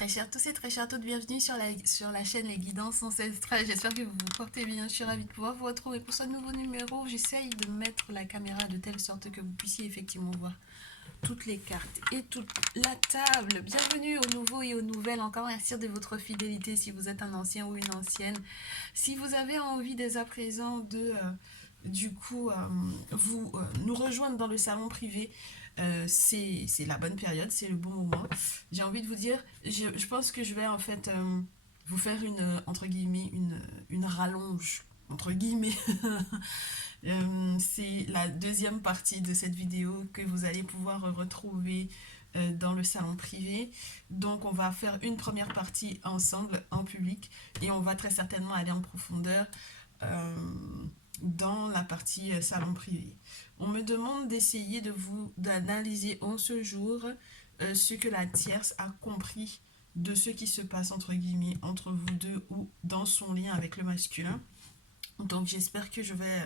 Très chers tous et très chers toutes, bienvenue sur la chaîne Les Guidances Ancestrales. J'espère que vous vous portez bien. Je suis ravie de pouvoir vous retrouver pour ce nouveau numéro. J'essaye de mettre la caméra de telle sorte que vous puissiez effectivement voir toutes les cartes et toute la table. Bienvenue aux nouveaux et aux nouvelles. Encore merci de votre fidélité si vous êtes un ancien ou une ancienne. Si vous avez envie dès à présent de nous rejoindre dans le salon privé, c'est la bonne période, c'est le bon moment. J'ai envie de vous dire, je pense que je vais en fait vous faire entre guillemets, une rallonge, entre guillemets. C'est la deuxième partie de cette vidéo que vous allez pouvoir retrouver dans le salon privé. Donc on va faire une première partie ensemble en public et on va très certainement aller en profondeur euh, dans la partie salon privé. On me demande d'essayer d'analyser en ce jour ce que la tierce a compris de ce qui se passe entre guillemets entre vous deux ou dans son lien avec le masculin. Donc j'espère que je vais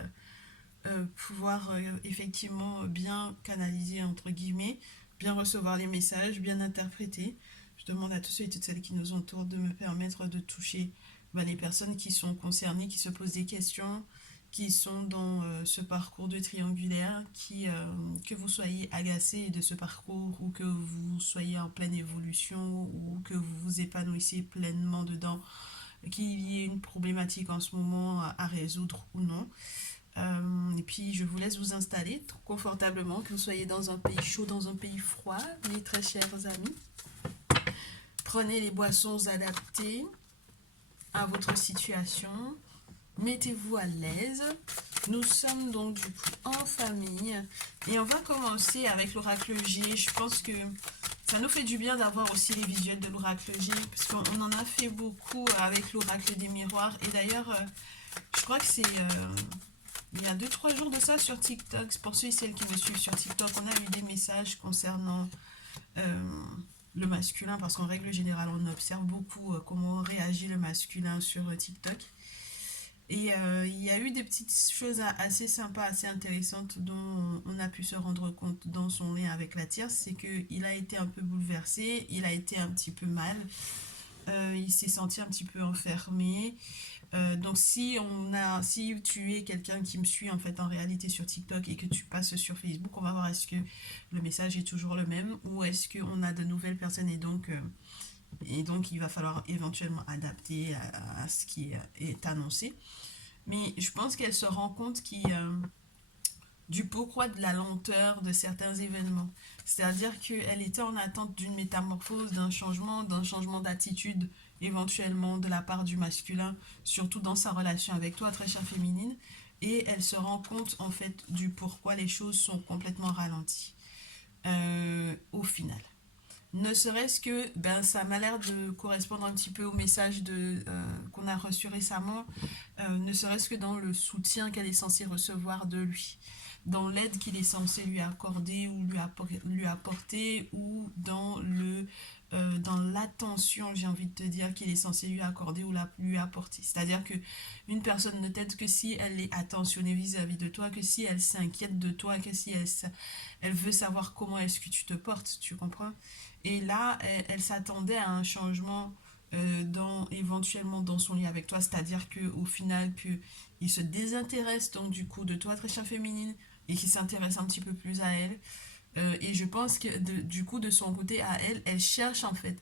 pouvoir effectivement bien canaliser entre guillemets, bien recevoir les messages, bien interpréter. Je demande à tous ceux et toutes celles qui nous entourent de me permettre de toucher les personnes qui sont concernées, qui se posent des questions, qui sont dans ce parcours de triangulaire, que vous soyez agacé de ce parcours ou que vous soyez en pleine évolution ou que vous vous épanouissez pleinement dedans, qu'il y ait une problématique en ce moment à résoudre ou non. Et puis je vous laisse vous installer confortablement, que vous soyez dans un pays chaud, dans un pays froid, mes très chers amis. Prenez les boissons adaptées à votre situation. Mettez-vous à l'aise. Nous sommes donc du coup en famille. Et on va commencer avec l'oracle G. Je pense que ça nous fait du bien d'avoir aussi les visuels de l'oracle G, parce qu'on en a fait beaucoup avec l'oracle des miroirs. Et d'ailleurs, je crois que c'est... il y a 2-3 jours de ça sur TikTok, pour ceux et celles qui me suivent sur TikTok, on a eu des messages concernant le masculin, parce qu'en règle générale, on observe beaucoup comment réagit le masculin sur TikTok. Et il y a eu des petites choses assez sympas, assez intéressantes dont on a pu se rendre compte dans son lien avec la tierce, c'est qu'il a été un peu bouleversé, il a été un petit peu mal, il s'est senti un petit peu enfermé. Donc si tu es quelqu'un qui me suit en fait en réalité sur TikTok et que tu passes sur Facebook, on va voir est-ce que le message est toujours le même ou est-ce qu'on a de nouvelles personnes et donc il va falloir éventuellement adapter à ce qui est annoncé. Mais je pense qu'elle se rend compte du pourquoi de la lenteur de certains événements. C'est-à-dire qu'elle était en attente d'une métamorphose, d'un changement d'attitude éventuellement de la part du masculin, surtout dans sa relation avec toi, très chère féminine, et elle se rend compte en fait du pourquoi les choses sont complètement ralenties au final. Ne serait-ce que ça m'a l'air de correspondre un petit peu au message qu'on a reçu récemment, ne serait-ce que dans le soutien qu'elle est censée recevoir de lui, dans l'aide qu'il est censé lui accorder ou lui apporter, ou dans l'attention, j'ai envie de te dire, qu'il est censé lui accorder ou lui apporter. C'est-à-dire que une personne ne t'aide que si elle est attentionnée vis-à-vis de toi, que si elle s'inquiète de toi, que si elle veut savoir comment est-ce que tu te portes, tu comprends? Et là, elle s'attendait à un changement éventuellement dans son lien avec toi, c'est-à-dire qu'au final, il se désintéresse donc du coup de toi, très chère féminine, et qu'il s'intéresse un petit peu plus à elle. Et je pense que du coup, de son côté à elle, elle cherche en fait.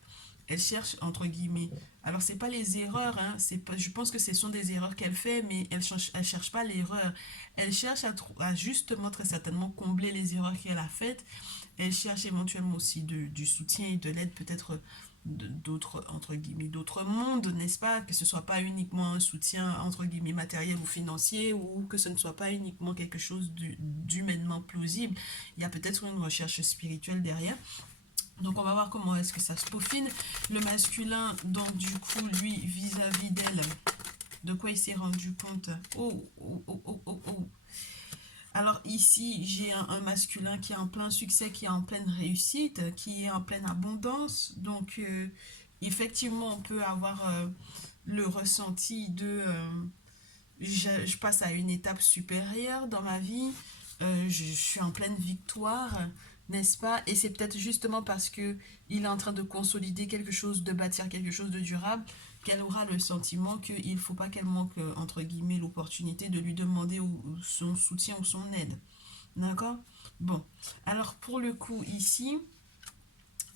Elle cherche entre guillemets. Alors, c'est pas les erreurs, hein, je pense que ce sont des erreurs qu'elle fait, mais elle cherche pas l'erreur. Elle cherche à justement, très certainement, combler les erreurs qu'elle a faites. Elle cherche éventuellement aussi du soutien et de l'aide, peut-être d'autres, entre guillemets, d'autres mondes, n'est-ce pas? Que ce soit pas uniquement un soutien, entre guillemets, matériel ou financier, ou que ce ne soit pas uniquement quelque chose d'humainement plausible. Il y a peut-être une recherche spirituelle derrière. Donc on va voir comment est-ce que ça se peaufine. Le masculin, donc du coup, lui, vis-à-vis d'elle, de quoi il s'est rendu compte? Oh, oh, oh, oh, oh, oh. Alors ici, j'ai un masculin qui est en plein succès, qui est en pleine réussite, qui est en pleine abondance. Donc effectivement, on peut avoir le ressenti je passe à une étape supérieure dans ma vie, je suis en pleine victoire, n'est-ce pas? Et c'est peut-être justement parce que il est en train de consolider quelque chose, de bâtir quelque chose de durable, qu'elle aura le sentiment qu'il ne faut pas qu'elle manque, entre guillemets, l'opportunité de lui demander son soutien ou son aide. D'accord? Bon. Alors, pour le coup, ici,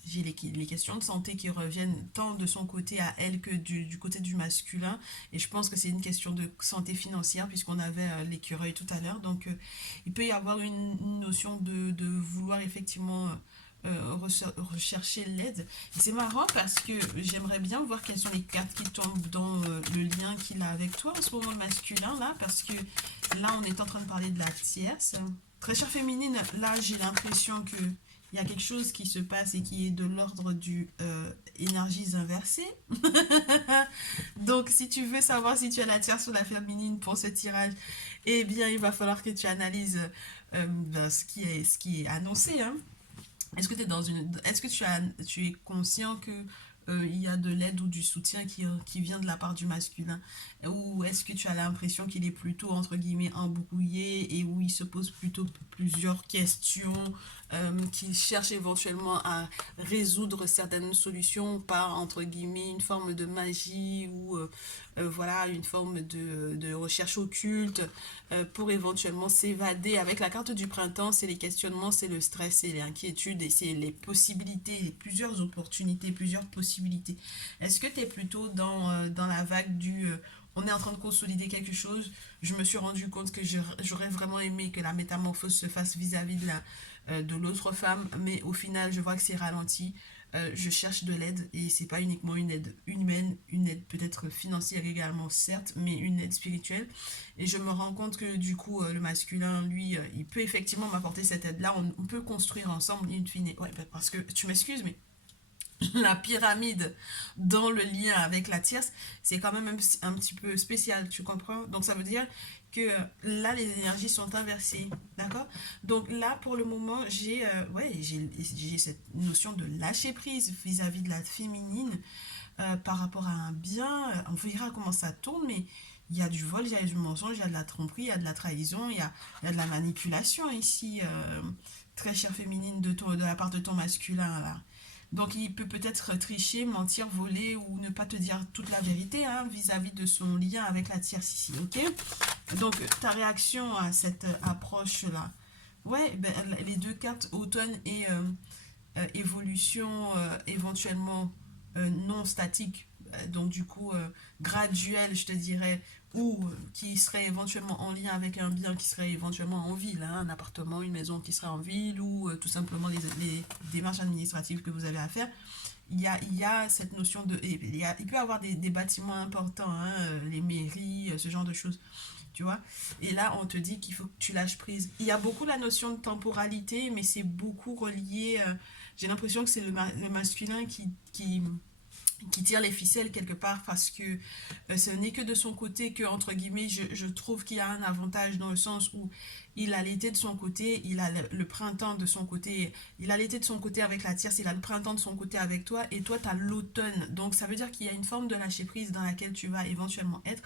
j'ai les questions de santé qui reviennent tant de son côté à elle que du côté du masculin. Et je pense que c'est une question de santé financière puisqu'on avait l'écureuil tout à l'heure. Donc il peut y avoir une notion de vouloir effectivement rechercher l'aide. Et c'est marrant parce que j'aimerais bien voir quelles sont les cartes qui tombent dans le lien qu'il a avec toi en ce moment, le masculin, là. Parce que là, on est en train de parler de la tierce. Très chère féminine, là, j'ai l'impression que il y a quelque chose qui se passe et qui est de l'ordre du énergies inversées. Donc, si tu veux savoir si tu as la tierce ou la féminine pour ce tirage, eh bien, il va falloir que tu analyses ben, ce qui est annoncé. Hein. Est-ce que, est-ce que tu es conscient que il y a de l'aide ou du soutien qui vient de la part du masculin? Ou est-ce que tu as l'impression qu'il est plutôt, entre guillemets, embrouillé et où il se pose plutôt plusieurs questions, qu'il cherche éventuellement à résoudre certaines solutions par, entre guillemets, une forme de magie ou voilà, une forme de recherche occulte pour éventuellement s'évader. Avec la carte du printemps, c'est les questionnements, c'est le stress, c'est l'inquiétude et c'est les possibilités, plusieurs opportunités, plusieurs possibilités. Est-ce que tu es plutôt dans la vague du on est en train de consolider quelque chose? Je me suis rendu compte que j'aurais vraiment aimé que la métamorphose se fasse vis-à-vis de l'autre femme, mais au final, je vois que c'est ralenti. Je cherche de l'aide et c'est pas uniquement une aide humaine, une aide peut-être financière également, certes, mais une aide spirituelle. Et je me rends compte que du coup, le masculin, lui, il peut effectivement m'apporter cette aide-là. On peut construire ensemble, in fine. Ouais, parce que tu m'excuses, mais la pyramide dans le lien avec la tierce, c'est quand même un petit peu spécial, tu comprends? Donc ça veut dire que là, les énergies sont inversées, d'accord? Donc là, pour le moment, ouais, j'ai cette notion de lâcher prise vis-à-vis de la féminine par rapport à un bien. On verra comment ça tourne, mais il y a du vol, il y a du mensonge, il y a de la tromperie, il y a de la trahison, il y a de la manipulation ici, très chère féminine de la part de ton masculin, là. Donc il peut peut-être tricher, mentir, voler ou ne pas te dire toute la vérité hein, vis-à-vis de son lien avec la tierce ici, ok? Donc ta réaction à cette approche-là, ouais, ben, les deux cartes automne et évolution éventuellement non statique, donc du coup graduelle, je te dirais, ou qui serait éventuellement en lien avec un bien qui serait éventuellement en ville, hein, un appartement, une maison qui serait en ville, ou tout simplement les démarches administratives que vous avez à faire. Il y a cette notion de... il peut y avoir des bâtiments importants, hein, les mairies, ce genre de choses. Tu vois? Et là, on te dit qu'il faut que tu lâches prise. Il y a beaucoup la notion de temporalité, mais c'est beaucoup relié. J'ai l'impression que c'est le masculin qui tire les ficelles quelque part parce que ce n'est que de son côté que, entre guillemets, je trouve qu'il a un avantage dans le sens où il a l'été de son côté, il a le printemps de son côté, il a l'été de son côté avec la tierce, il a le printemps de son côté avec toi et toi tu as l'automne. Donc ça veut dire qu'il y a une forme de lâcher prise dans laquelle tu vas éventuellement être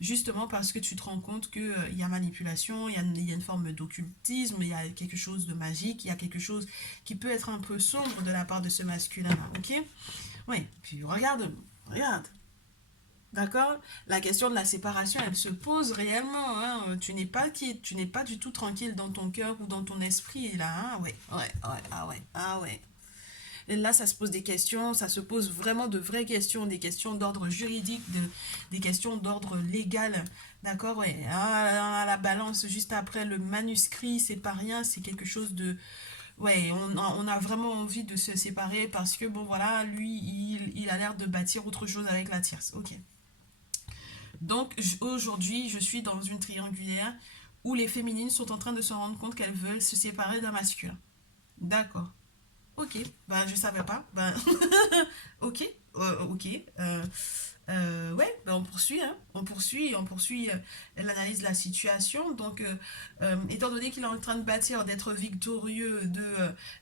justement parce que tu te rends compte qu'il y a manipulation, il y a une forme d'occultisme, il y a quelque chose de magique, il y a quelque chose qui peut être un peu sombre de la part de ce masculin-là, ok? Oui, puis regarde, regarde. D'accord? La question de la séparation, elle se pose réellement. Hein. Tu n'es pas du tout tranquille dans ton cœur ou dans ton esprit là. Hein. Ouais, ouais, ouais, ah ouais, ah ouais. Et là, ça se pose des questions, ça se pose vraiment de vraies questions, des questions d'ordre juridique, des questions d'ordre légal. D'accord? Ouais. Ah, la balance juste après le manuscrit, c'est pas rien, c'est quelque chose de, ouais, on a vraiment envie de se séparer parce que, bon, voilà, lui, il a l'air de bâtir autre chose avec la tierce. Ok. Donc, aujourd'hui, je suis dans une triangulaire où les féminines sont en train de se rendre compte qu'elles veulent se séparer d'un masculin. D'accord. Ok. Bah, je savais pas. Bah, ok. Ok. Ouais, ben on poursuit, hein. On poursuit l'analyse de la situation. Donc, étant donné qu'il est en train de bâtir, d'être victorieux,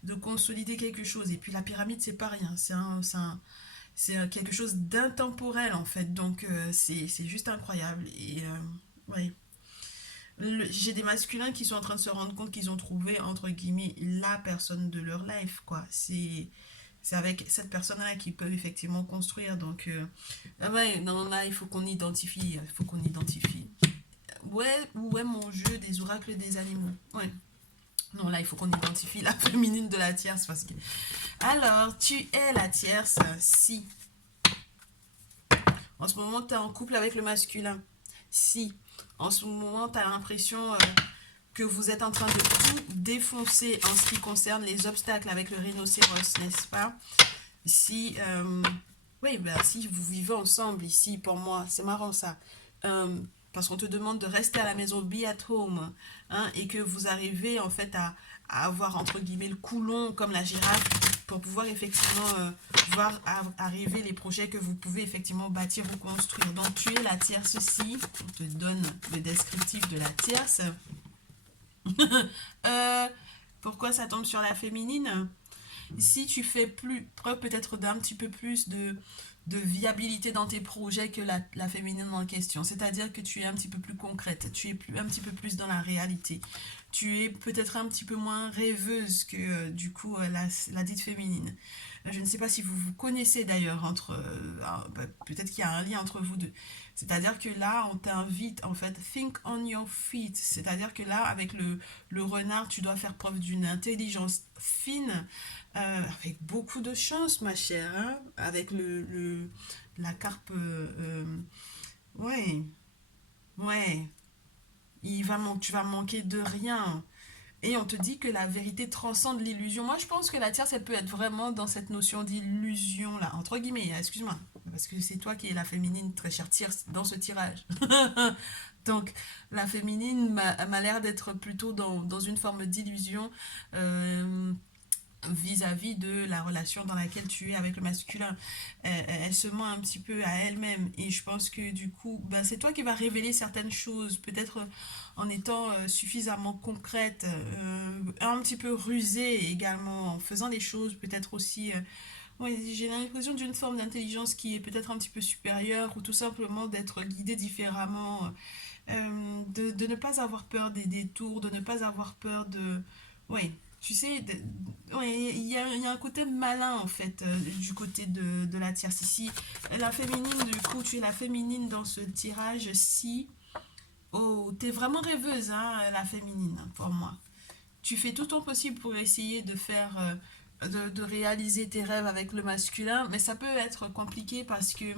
de consolider quelque chose, et puis la pyramide, c'est pas rien, c'est quelque chose d'intemporel en fait. Donc, c'est juste incroyable. Et ouais. J'ai des masculins qui sont en train de se rendre compte qu'ils ont trouvé, entre guillemets, la personne de leur life, quoi. C'est avec cette personne-là qu'ils peuvent effectivement construire. Donc, ouais, non, là, il faut qu'on identifie. Il faut qu'on identifie. Ouais, ouais, mon jeu des oracles des animaux. Ouais. Non, là, il faut qu'on identifie la féminine de la tierce. Parce que... Alors, tu es la tierce si, en ce moment, tu es en couple avec le masculin. Si, en ce moment, tu as l'impression que vous êtes en train de tout défoncer en ce qui concerne les obstacles avec le rhinocéros, n'est-ce pas? Si, oui, ben, si vous vivez ensemble ici, pour moi, c'est marrant ça. Parce qu'on te demande de rester à la maison, be at home, hein, et que vous arrivez en fait à avoir entre guillemets le coulon comme la girafe pour pouvoir effectivement voir arriver les projets que vous pouvez effectivement bâtir ou construire. Donc tu es la tierce ici, on te donne le descriptif de la tierce. Euh, pourquoi ça tombe sur la féminine? Si tu fais plus preuve peut-être d'un petit peu plus de viabilité dans tes projets que la féminine en question. C'est-à-dire que tu es un petit peu plus concrète, tu es un petit peu plus dans la réalité. Tu es peut-être un petit peu moins rêveuse que du coup la dite féminine. Je ne sais pas si vous vous connaissez d'ailleurs entre... peut-être qu'il y a un lien entre vous deux. C'est-à-dire que là, on t'invite en fait, think on your feet. C'est-à-dire que là, avec le renard, tu dois faire preuve d'une intelligence fine, avec beaucoup de chance, ma chère, hein, avec la carpe. Ouais, ouais. Tu vas manquer de rien. Et on te dit que la vérité transcende l'illusion. Moi, je pense que la tierce, elle peut être vraiment dans cette notion d'illusion, là, entre guillemets, excuse-moi. Parce que c'est toi qui es la féminine, très chère tierce, dans ce tirage. Donc, la féminine m'a l'air d'être plutôt dans une forme d'illusion. Vis-à-vis de la relation dans laquelle tu es avec le masculin. Elle se ment un petit peu à elle-même et je pense que du coup, ben, c'est toi qui vas révéler certaines choses, peut-être en étant suffisamment concrète, un petit peu rusée également, en faisant des choses peut-être aussi... ouais, j'ai l'impression d'une forme d'intelligence qui est peut-être un petit peu supérieure ou tout simplement d'être guidée différemment, de ne pas avoir peur des détours, de ne pas avoir peur de... Oui, tu sais, ouais, il y a un côté malin en fait du côté de la tierce ici. La féminine, du coup, tu es la féminine dans ce tirage si... Oh, t'es vraiment rêveuse, hein, la féminine, pour moi. Tu fais tout ton possible pour essayer de faire... de réaliser tes rêves avec le masculin, mais ça peut être compliqué parce que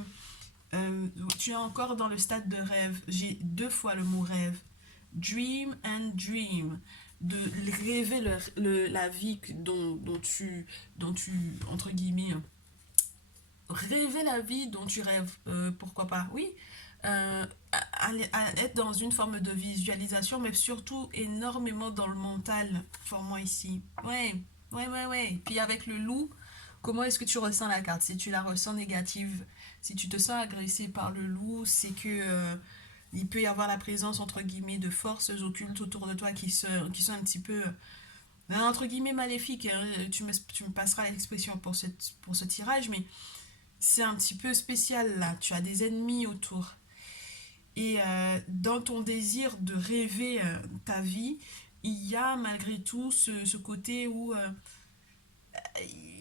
tu es encore dans le stade de rêve. J'ai deux fois le mot rêve. Dream and dream. De rêver la vie dont tu, entre guillemets, rêver la vie dont tu rêves. Pourquoi pas? Oui. À être dans une forme de visualisation, mais surtout énormément dans le mental, pour moi ici. Ouais, ouais, ouais, ouais. Puis avec le loup, comment est-ce que tu ressens la carte? Si tu la ressens négative, si tu te sens agressé par le loup, c'est que il peut y avoir la présence entre guillemets de forces occultes autour de toi qui sont un petit peu entre guillemets maléfiques, hein. Tu me passeras l'expression pour ce tirage, mais c'est un petit peu spécial là. Tu as des ennemis autour. Et dans ton désir de rêver ta vie, il y a malgré tout ce côté où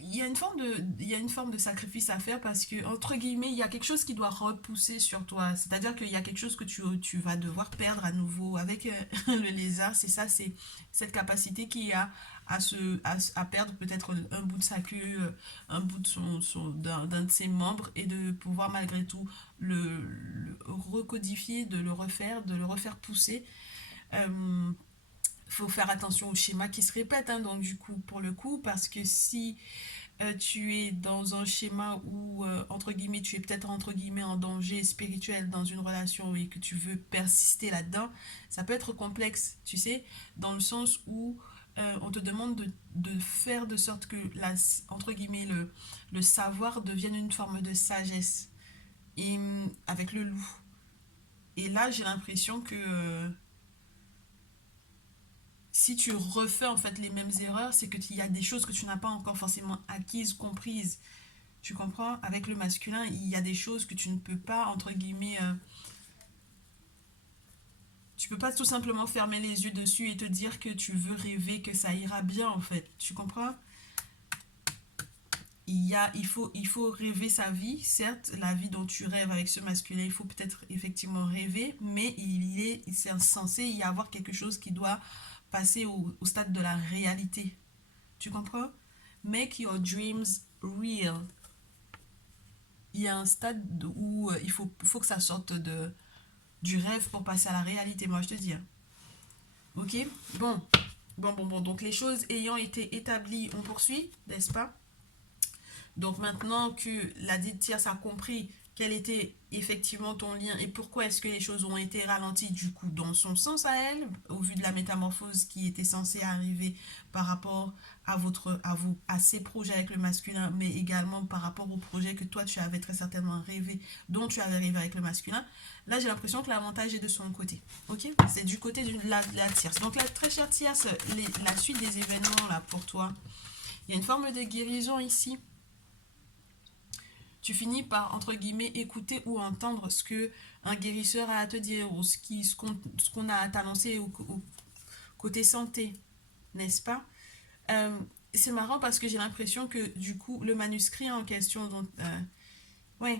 il y a une forme de sacrifice à faire parce que, entre guillemets, il y a quelque chose qui doit repousser sur toi. C'est-à-dire qu'il y a quelque chose que tu vas devoir perdre à nouveau. Avec le lézard, c'est ça, c'est cette capacité qu'il a à perdre peut-être un bout de sa queue, un bout de d'un de ses membres et de pouvoir malgré tout le recodifier, de le refaire pousser. Euh, faut faire attention au schéma qui se répète, hein, donc du coup pour le coup parce que si tu es dans un schéma où entre guillemets tu es peut-être entre guillemets en danger spirituel dans une relation et que tu veux persister là-dedans, ça peut être complexe, tu sais, dans le sens où on te demande de faire de sorte que entre guillemets le savoir devienne une forme de sagesse et avec le loup, et là j'ai l'impression que si tu refais en fait les mêmes erreurs, c'est qu'il y a des choses que tu n'as pas encore forcément acquises, comprises. Tu comprends? Avec le masculin, il y a des choses que tu ne peux pas, entre guillemets, Tu peux pas tout simplement fermer les yeux dessus et te dire que tu veux rêver, que ça ira bien en fait. Tu comprends? Il faut rêver sa vie. Certes, la vie dont tu rêves avec ce masculin, il faut peut-être effectivement rêver, mais c'est censé y avoir quelque chose qui doit passer au stade de la réalité. Tu comprends? Make your dreams real. Il y a un stade où faut que ça sorte du rêve pour passer à la réalité, moi je te dis. Ok? Bon. Bon. Donc les choses ayant été établies, on poursuit, n'est-ce pas? Donc maintenant que la dite tierce a compris quel était effectivement ton lien et pourquoi est-ce que les choses ont été ralenties du coup dans son sens à elle, au vu de la métamorphose qui était censée arriver par rapport à ses projets avec le masculin, mais également par rapport au projet que toi tu avais très certainement rêvé, dont tu avais rêvé avec le masculin, là j'ai l'impression que l'avantage est de son côté. Ok? C'est du côté de la tierce. Donc la très chère tierce, la suite des événements là pour toi, il y a une forme de guérison ici. Tu finis par, entre guillemets, écouter ou entendre ce que un guérisseur a à te dire ou ce qu'on a à t'annoncer au côté santé, n'est-ce pas? C'est marrant parce que j'ai l'impression que du coup, le manuscrit en question, donc, ouais,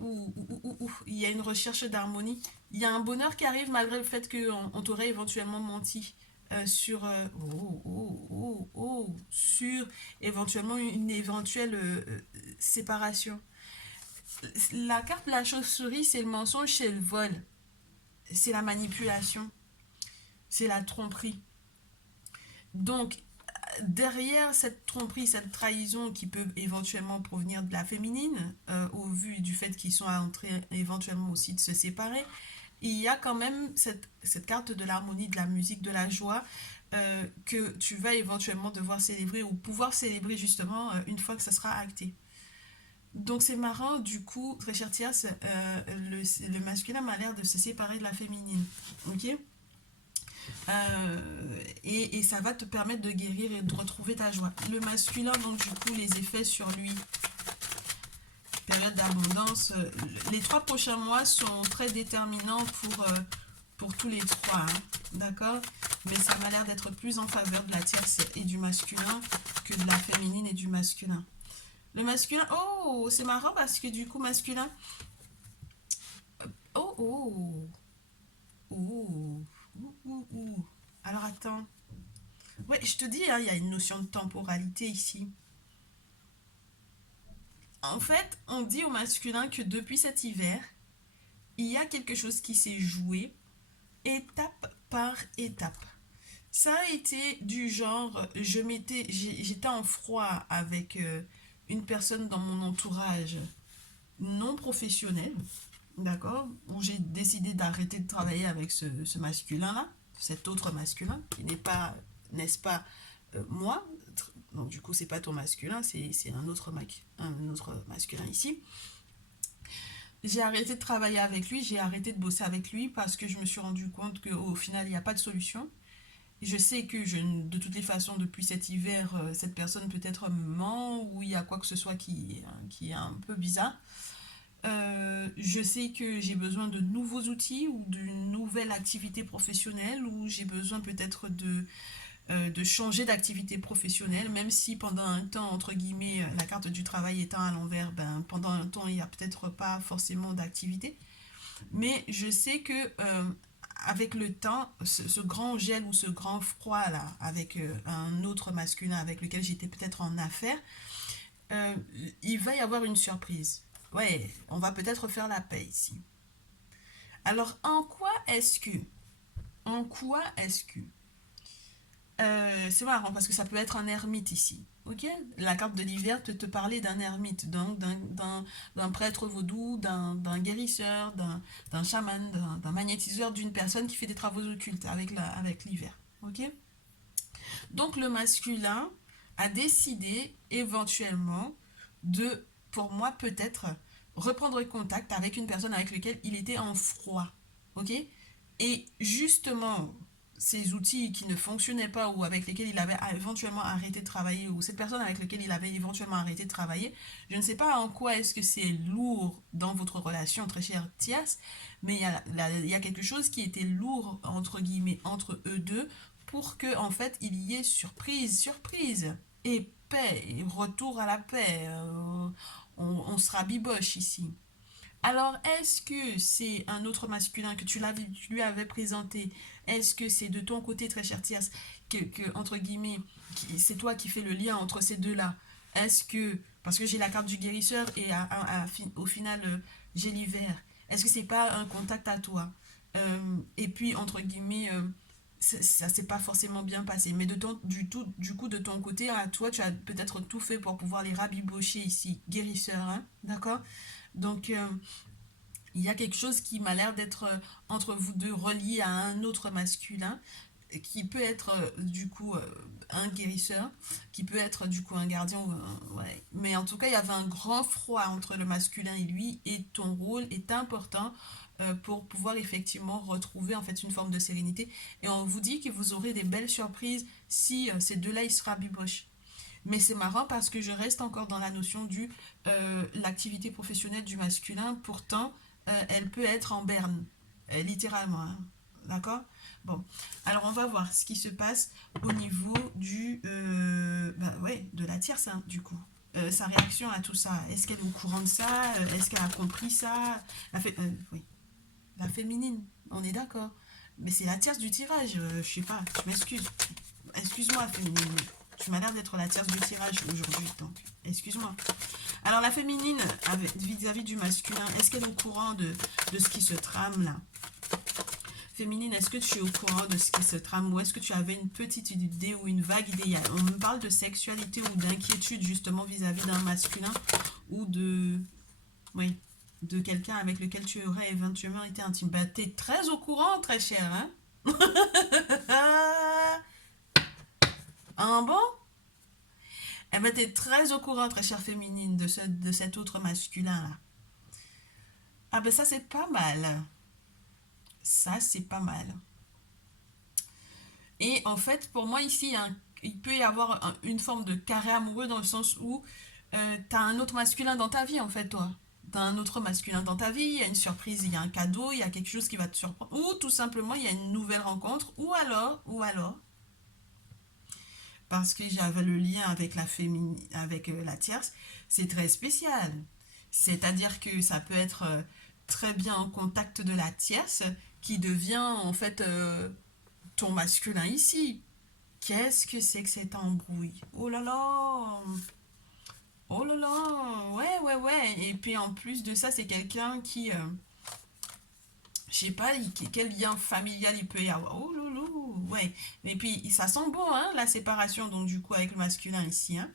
il y a une recherche d'harmonie. Il y a un bonheur qui arrive malgré le fait qu'on t'aurait éventuellement menti sur éventuellement une éventuelle séparation. La carte de la chauve-souris, c'est le mensonge, c'est le vol, c'est la manipulation, c'est la tromperie. Donc, derrière cette tromperie, cette trahison qui peut éventuellement provenir de la féminine, au vu du fait qu'ils sont en train éventuellement aussi de se séparer, il y a quand même cette carte de l'harmonie, de la musique, de la joie que tu vas éventuellement devoir célébrer ou pouvoir célébrer justement une fois que ça sera acté. Donc c'est marrant, du coup, très cher Thias, le masculin m'a l'air de se séparer de la féminine. Ok? Et ça va te permettre de guérir et de retrouver ta joie. Le masculin, donc du coup, les effets sur lui. Période d'abondance. Les 3 prochains mois sont très déterminants pour tous les 3. Hein, d'accord? Mais ça m'a l'air d'être plus en faveur de la tierce et du masculin que de la féminine et du masculin. Le masculin, oh, c'est marrant parce que du coup, masculin, oh, oh, oh, alors attends. Ouais, je te dis, hein, il y a une notion de temporalité ici. En fait, on dit au masculin que depuis cet hiver, il y a quelque chose qui s'est joué étape par étape. Ça a été du genre, j'étais en froid avec une personne dans mon entourage non professionnel, d'accord, où j'ai décidé d'arrêter de travailler avec ce masculin-là, cet autre masculin, qui n'est pas, n'est-ce pas, moi. Donc du coup, c'est pas ton masculin, c'est un autre masculin ici. J'ai arrêté de travailler avec lui, j'ai arrêté de bosser avec lui parce que je me suis rendu compte qu'au final, il n'y a pas de solution. Je sais que de toutes les façons, depuis cet hiver, cette personne peut-être me ment ou il y a quoi que ce soit qui est un peu bizarre. Je sais que j'ai besoin de nouveaux outils ou d'une nouvelle activité professionnelle ou j'ai besoin peut-être de changer d'activité professionnelle, même si pendant un temps, entre guillemets, la carte du travail étant à l'envers, ben, pendant un temps, il n'y a peut-être pas forcément d'activité. Mais je sais que avec le temps, ce grand gel ou ce grand froid là, avec un autre masculin avec lequel j'étais peut-être en affaires, il va y avoir une surprise. Ouais, on va peut-être faire la paix ici. Alors, en quoi est-ce que c'est marrant parce que ça peut être un ermite ici. Ok? La carte de l'hiver peut te parler d'un ermite, donc d'un prêtre vaudou, d'un guérisseur, d'un chaman, d'un magnétiseur, d'une personne qui fait des travaux occultes avec l'hiver. Ok? Donc le masculin a décidé éventuellement de, pour moi peut-être, reprendre contact avec une personne avec laquelle il était en froid. Ok? Et justement, ces outils qui ne fonctionnaient pas ou avec lesquels il avait éventuellement arrêté de travailler ou cette personne avec laquelle il avait éventuellement arrêté de travailler, je ne sais pas en quoi est-ce que c'est lourd dans votre relation, très cher Thias, mais il y a quelque chose qui était lourd, entre guillemets, entre eux deux pour que, en fait, il y ait surprise, surprise, et paix, et retour à la paix. On sera biboche ici. Alors, est-ce que c'est un autre masculin que tu lui avais présenté? Est-ce que c'est de ton côté, très cher Thias, entre guillemets, c'est toi qui fais le lien entre ces deux-là? Est-ce que, parce que j'ai la carte du guérisseur et au final, j'ai l'hiver, est-ce que c'est pas un contact à toi? Et puis, entre guillemets, ça s'est pas forcément bien passé. Mais du coup, de ton côté, à toi, tu as peut-être tout fait pour pouvoir les rabibocher ici. Guérisseur, hein? D'accord? Donc, il y a quelque chose qui m'a l'air d'être entre vous deux relié à un autre masculin qui peut être du coup un guérisseur, qui peut être du coup un gardien. Ouais. Mais en tout cas, il y avait un grand froid entre le masculin et lui et ton rôle est important pour pouvoir effectivement retrouver en fait une forme de sérénité. Et on vous dit que vous aurez des belles surprises si ces deux-là, ils se rabibochent. Mais c'est marrant parce que je reste encore dans la notion du l'activité professionnelle du masculin. Pourtant, elle peut être en berne, littéralement. Hein. D'accord. Bon, alors on va voir ce qui se passe au niveau ouais, de la tierce, hein, du coup. Sa réaction à tout ça. Est-ce qu'elle est au courant de ça? Est-ce qu'elle a compris ça? Oui, la féminine, on est d'accord. Mais c'est la tierce du tirage, je sais pas, je m'excuse. Excuse-moi, féminine. Tu m'as l'air d'être la tierce du tirage aujourd'hui, donc excuse-moi. Alors la féminine, vis-à-vis du masculin, est-ce qu'elle est au courant de ce qui se trame là? Féminine, est-ce que tu es au courant de ce qui se trame ou est-ce que tu avais une petite idée ou une vague idée? On me parle de sexualité ou d'inquiétude justement vis-à-vis d'un masculin ou de... Oui, de quelqu'un avec lequel tu aurais éventuellement été intime. Ben, t'es très au courant, très cher, hein? Un bon? Eh ben, t'es très au courant, très chère féminine, de cet autre masculin-là. Ah ben, ça, c'est pas mal. Ça, c'est pas mal. Et en fait, pour moi, ici, il peut y avoir une forme de carré amoureux dans le sens où t'as un autre masculin dans ta vie, en fait, toi. T'as un autre masculin dans ta vie, il y a une surprise, il y a un cadeau, il y a quelque chose qui va te surprendre. Ou tout simplement, il y a une nouvelle rencontre. Ou alors, parce que j'avais le lien avec avec la tierce, c'est très spécial. C'est-à-dire que ça peut être très bien en contact de la tierce qui devient en fait ton masculin ici. Qu'est-ce que c'est que cette embrouille? Oh là là! Oh là là! Ouais, ouais, ouais. Et puis en plus de ça, c'est quelqu'un qui, je sais pas, quel lien familial il peut y avoir. Oh loulou! Ouais. Et puis ça sent bon, hein, la séparation, donc du coup, avec le masculin ici, hein.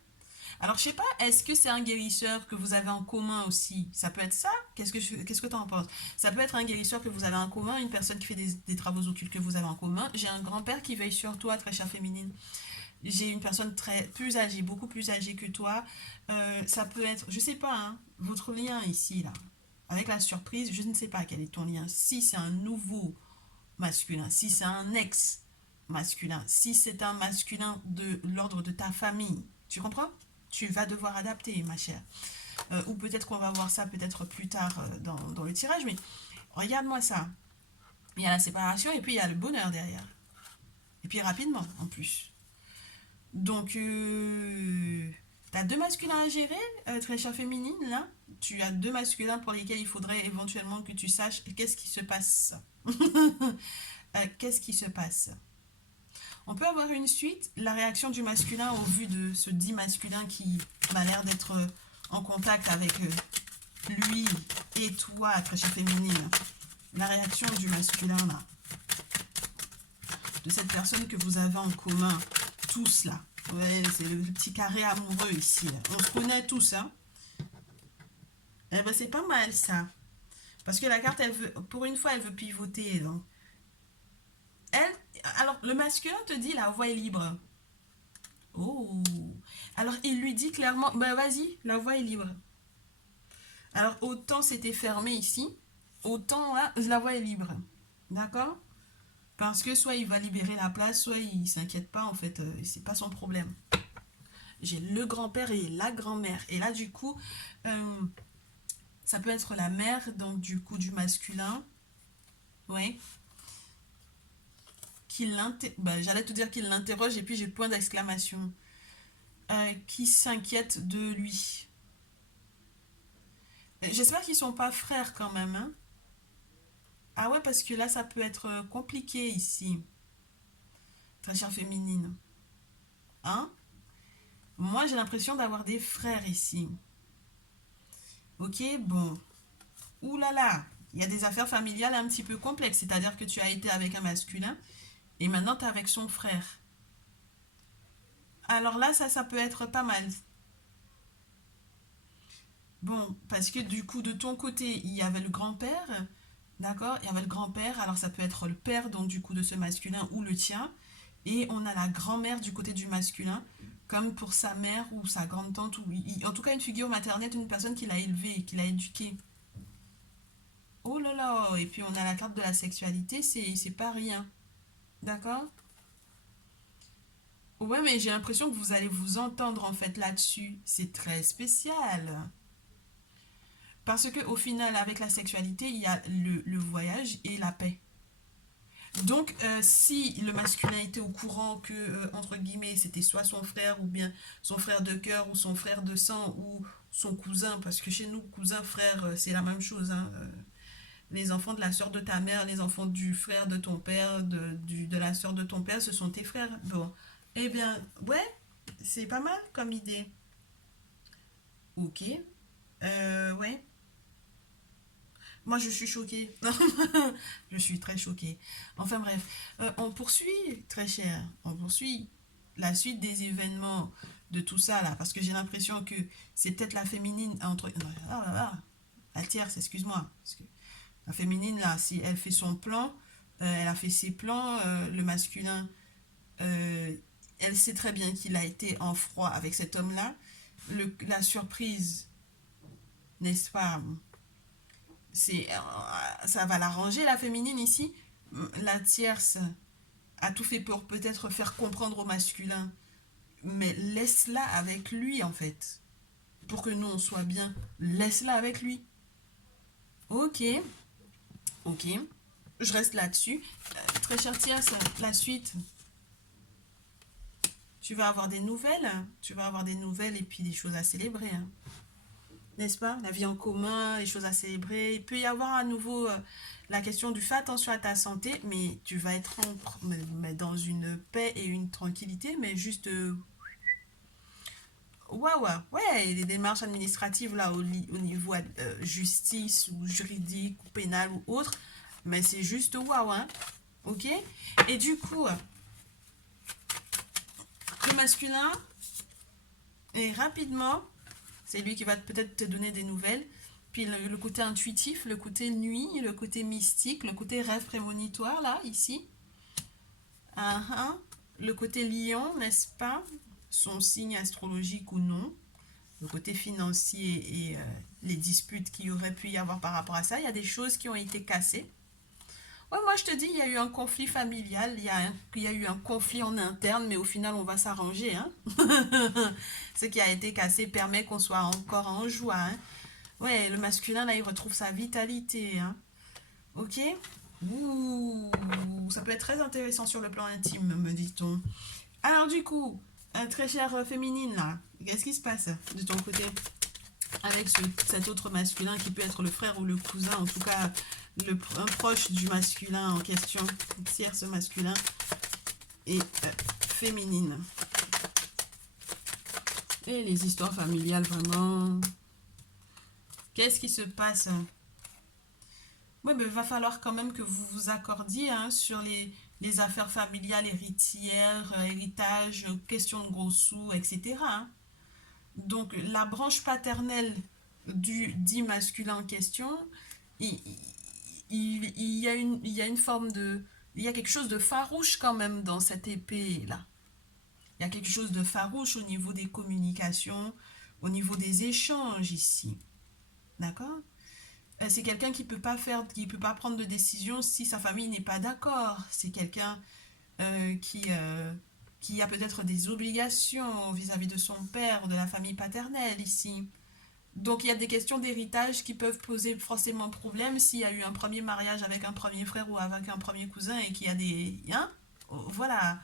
Alors, je sais pas, est-ce que c'est un guérisseur que vous avez en commun aussi? Ça peut être ça? Qu'est-ce que tu en penses? Ça peut être un guérisseur que vous avez en commun, une personne qui fait des travaux occultes que vous avez en commun. J'ai un grand-père qui veille sur toi, très chère féminine. J'ai une personne plus âgée, beaucoup plus âgée que toi. Ça peut être, je sais pas, hein, votre lien ici, là. Avec la surprise, je ne sais pas quel est ton lien. Si c'est un nouveau masculin, si c'est un ex masculin, si c'est un masculin de l'ordre de ta famille, tu comprends? Tu vas devoir adapter, ma chère. Ou peut-être qu'on va voir ça peut-être plus tard dans le tirage, mais regarde-moi ça. Il y a la séparation et puis il y a le bonheur derrière. Et puis rapidement, en plus. Donc, tu as deux masculins à gérer, très chère féminine, là. Tu as deux masculins pour lesquels il faudrait éventuellement que tu saches qu'est-ce qui se passe. Qu'est-ce qui se passe? On peut avoir une suite, la réaction du masculin au vu de ce dit masculin qui m'a l'air d'être en contact avec lui et toi, très chère féminine. La réaction du masculin, là, de cette personne que vous avez en commun, tous là. Ouais, c'est le petit carré amoureux ici. Là. On se connaît tous, hein. Eh ben, c'est pas mal ça. Parce que la carte, elle veut, pour une fois, elle veut pivoter. Donc. Elle, alors, le masculin te dit la voie est libre. Oh. Alors, il lui dit clairement, bah vas-y, la voie est libre. Alors, autant c'était fermé ici, autant là, la voie est libre. D'accord? Parce que soit il va libérer la place, soit il s'inquiète pas, en fait, c'est pas son problème. J'ai le grand-père et la grand-mère. Et là, du coup, ça peut être la mère, donc du coup, du masculin. Ouais. J'allais te dire qu'il l'interroge et puis j'ai point d'exclamation. Qui s'inquiète de lui. J'espère qu'ils sont pas frères quand même, hein. Ah ouais, parce que là, ça peut être compliqué ici. Très chère féminine. Hein? Moi, j'ai l'impression d'avoir des frères ici. Ok, bon. Ouh là là, il y a des affaires familiales un petit peu complexes. C'est-à-dire que tu as été avec un masculin et maintenant tu es avec son frère. Alors là, ça peut être pas mal. Bon, parce que du coup, de ton côté, il y avait le grand-père. D'accord? Il y avait le grand-père. Alors ça peut être le père, donc du coup, de ce masculin ou le tien. Et on a la grand-mère du côté du masculin, comme pour sa mère ou sa grande-tante, ou en tout cas une figure maternelle, une personne qui l'a élevé, qui l'a éduqué. Oh là là, et puis on a la carte de la sexualité, c'est pas rien. D'accord? Ouais, mais j'ai l'impression que vous allez vous entendre en fait là-dessus. C'est très spécial. Parce que au final, avec la sexualité, il y a le voyage et la paix. Donc, si le masculin était au courant que, entre guillemets, c'était soit son frère ou bien son frère de cœur ou son frère de sang ou son cousin, parce que chez nous, cousin, frère, c'est la même chose, hein. Les enfants de la soeur de ta mère, les enfants du frère de ton père, de la soeur de ton père, ce sont tes frères. Bon, eh bien, ouais, c'est pas mal comme idée. Ok, ouais. Moi, je suis choquée. Je suis très choquée. Enfin bref, on poursuit, très cher. On poursuit la suite des événements de tout ça là, parce que j'ai l'impression que c'est peut-être la féminine entre. Ah là là, la tierce, excuse-moi. Parce que la féminine là, si elle fait son plan, elle a fait ses plans, le masculin, euh, elle sait très bien qu'il a été en froid avec cet homme-là. La surprise, n'est-ce pas? Ça va l'arranger la féminine ici. La tierce a tout fait pour peut-être faire comprendre au masculin, mais laisse-la avec lui en fait. Pour que nous on soit bien, laisse-la avec lui. Ok, ok. Je reste là-dessus. Très chère tierce, la suite. Tu vas avoir des nouvelles. Tu vas avoir des nouvelles et puis des choses à célébrer, hein. N'est-ce pas? La vie en commun, les choses à célébrer. Il peut y avoir à nouveau la question du fais attention à ta santé, mais tu vas être mais dans une paix et une tranquillité, mais juste ouais, ouais, ouais, les démarches administratives là au niveau justice ou juridique ou pénal ou autre, mais c'est juste waouh, hein, ok? Et du coup, le masculin, et rapidement, c'est lui qui va peut-être te donner des nouvelles. Puis le côté intuitif, le côté nuit, le côté mystique, le côté rêve prémonitoire, là, ici. Ah, ah. Le côté lion, n'est-ce pas? Son signe astrologique ou non. Le côté financier et les disputes qu'il y aurait pu y avoir par rapport à ça. Il y a des choses qui ont été cassées. Ouais, moi je te dis, il y a eu un conflit familial, il y a eu un conflit en interne, mais au final on va s'arranger, hein. Ce qui a été cassé permet qu'on soit encore en joie, hein. Ouais, le masculin là il retrouve sa vitalité, hein. Ok? Ouh, ça peut être très intéressant sur le plan intime, me dit-on. Alors du coup, très chère féminine là, qu'est-ce qui se passe de ton côté avec cet autre masculin qui peut être le frère ou le cousin, en tout cas un proche du masculin en question, tierce masculin et féminine. Et les histoires familiales, vraiment. Qu'est-ce qui se passe? Oui, mais il va falloir quand même que vous vous accordiez, hein, sur les affaires familiales, héritières, héritage, question de gros sous, etc., hein. Donc, la branche paternelle du dit masculin en question, il, il y a une forme de... Il y a quelque chose de farouche quand même dans cette épée-là. Il y a quelque chose de farouche au niveau des communications, au niveau des échanges ici. D'accord? C'est quelqu'un qui peut pas prendre de décision si sa famille n'est pas d'accord. C'est quelqu'un euh, qui, euh, qui a peut-être des obligations vis-à-vis de son père ou de la famille paternelle ici. Donc il y a des questions d'héritage qui peuvent poser forcément problème s'il y a eu un premier mariage avec un premier frère ou avec un premier cousin et qu'il y a des... Hein? Voilà,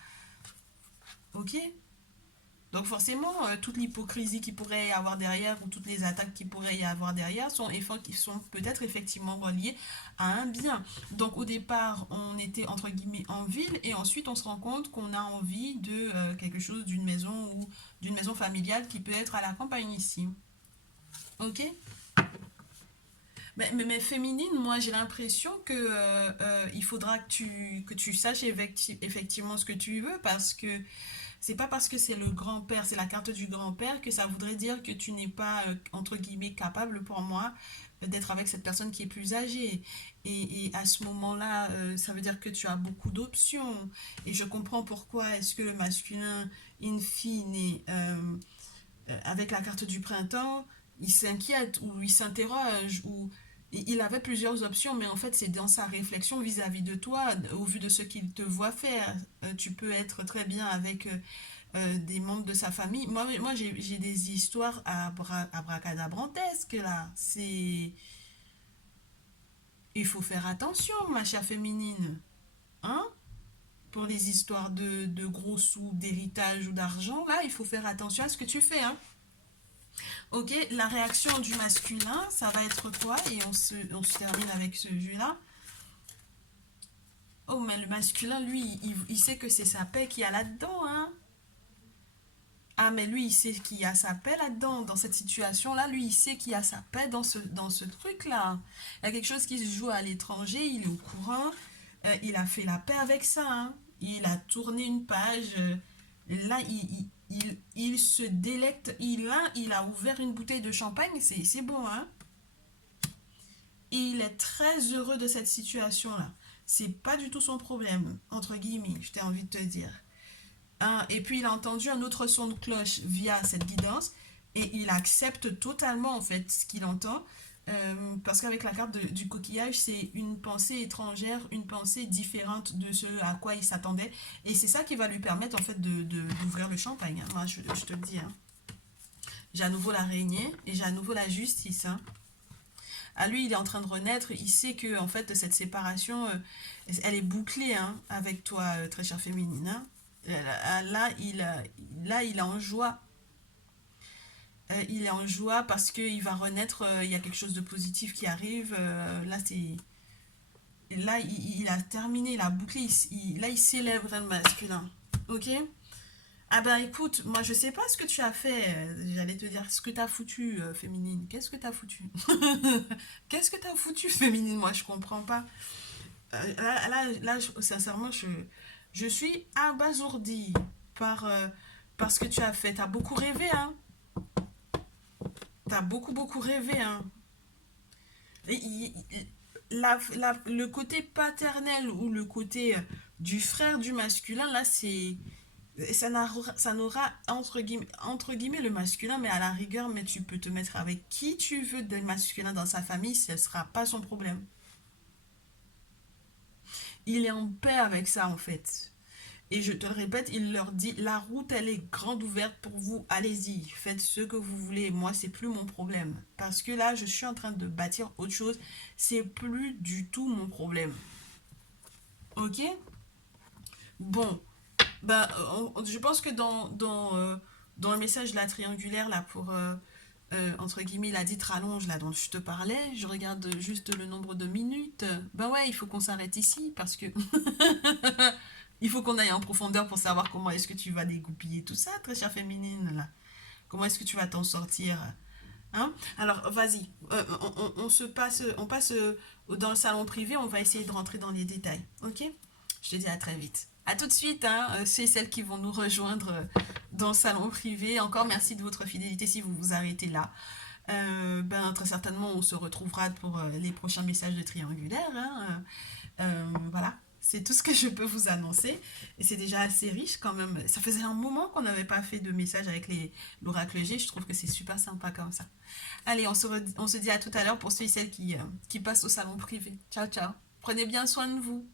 ok? Donc forcément, toute l'hypocrisie qu'il pourrait y avoir derrière ou toutes les attaques qu'il pourrait y avoir derrière sont peut-être effectivement reliées à un bien. Donc au départ, on était entre guillemets en ville et ensuite on se rend compte qu'on a envie de quelque chose d'une maison ou d'une maison familiale qui peut être à la campagne ici. Ok? Mais féminine, moi j'ai l'impression que il faudra que tu saches effectivement ce que tu veux parce que c'est pas parce que c'est le grand-père, c'est la carte du grand-père que ça voudrait dire que tu n'es pas, entre guillemets, capable pour moi d'être avec cette personne qui est plus âgée. Et à ce moment-là, ça veut dire que tu as beaucoup d'options. Et je comprends pourquoi est-ce que le masculin, in fine, avec la carte du printemps, il s'inquiète ou il s'interroge ou il avait plusieurs options, mais en fait, c'est dans sa réflexion vis-à-vis de toi, au vu de ce qu'il te voit faire. Tu peux être très bien avec des membres de sa famille. Moi j'ai des histoires abracadabrantesques, là. C'est... Il faut faire attention, ma chère féminine. Hein? Pour les histoires de gros sous, d'héritage ou d'argent, là, il faut faire attention à ce que tu fais, hein. Ok, la réaction du masculin, ça va être quoi? Et on se termine avec ce jeu-là. Oh, mais le masculin, lui, il sait que c'est sa paix qu'il y a là-dedans, hein. Ah, mais lui, il sait qu'il y a sa paix là-dedans, dans cette situation-là. Lui, il sait qu'il y a sa paix dans ce truc-là. Il y a quelque chose qui se joue à l'étranger, il est au courant. Il a fait la paix avec ça, hein. Il a tourné une page. Là, il se délecte. Il a ouvert une bouteille de champagne. C'est bon, hein. Et il est très heureux de cette situation-là. C'est pas du tout son problème, entre guillemets, je t'ai envie de te dire. Hein, et puis il a entendu un autre son de cloche via cette guidance et il accepte totalement en fait ce qu'il entend parce qu'avec la carte du coquillage c'est une pensée étrangère, une pensée différente de ce à quoi il s'attendait et c'est ça qui va lui permettre en fait d'ouvrir le champagne, hein. Moi je te le dis, hein. J'ai à nouveau l'araignée et j'ai à nouveau la justice, hein. À lui il est en train de renaître, il sait que en fait cette séparation elle est bouclée, hein, avec toi, très chère féminine, hein. Là, il est en joie. Il est en joie parce qu'il va renaître. Il y a quelque chose de positif qui arrive. Là, c'est. Là, il a terminé, il a bouclé. Là, il célèbre le masculin. Ok? Ah ben écoute, moi je sais pas ce que tu as fait. J'allais te dire ce que t'as foutu, féminine. Qu'est-ce que t'as foutu? Qu'est-ce que t'as foutu, féminine? Moi je comprends pas. Sincèrement, je suis abasourdie par ce que tu as fait. T'as beaucoup rêvé, hein? T'as beaucoup rêvé, hein? Et le côté paternel ou le côté du frère du masculin, là, c'est... Ça n'aura entre guillemets le masculin, mais à la rigueur, mais tu peux te mettre avec qui tu veux de masculin dans sa famille, ce ne sera pas son problème. Il est en paix avec ça, en fait. Et je te le répète, il leur dit, la route, elle est grande ouverte pour vous. Allez-y, faites ce que vous voulez. Moi, c'est plus mon problème. Parce que là, je suis en train de bâtir autre chose. C'est plus du tout mon problème. Ok? Bon, bah, je pense que dans le message de la triangulaire, là, pour, entre guillemets, la dite rallonge, là, dont je te parlais, je regarde juste le nombre de minutes. Ben ouais, il faut qu'on s'arrête ici, parce que il faut qu'on aille en profondeur pour savoir comment est-ce que tu vas dégoupiller tout ça, très chère féminine, là. Comment est-ce que tu vas t'en sortir, hein? Alors, vas-y, on passe dans le salon privé, on va essayer de rentrer dans les détails, ok? Je te dis à très vite. À tout de suite, hein, c'est celles qui vont nous rejoindre dans le salon privé. Encore merci de votre fidélité si vous vous arrêtez là. Ben, très certainement, on se retrouvera pour les prochains messages de triangulaire, hein. Voilà. C'est tout ce que je peux vous annoncer. Et c'est déjà assez riche quand même. Ça faisait un moment qu'on n'avait pas fait de message avec l'oracle G. Je trouve que c'est super sympa comme ça. Allez, on se dit à tout à l'heure pour ceux et celles qui passent au salon privé. Ciao, ciao. Prenez bien soin de vous.